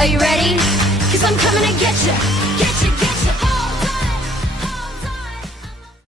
Are you ready? Cause I'm coming to get you, get you, get you.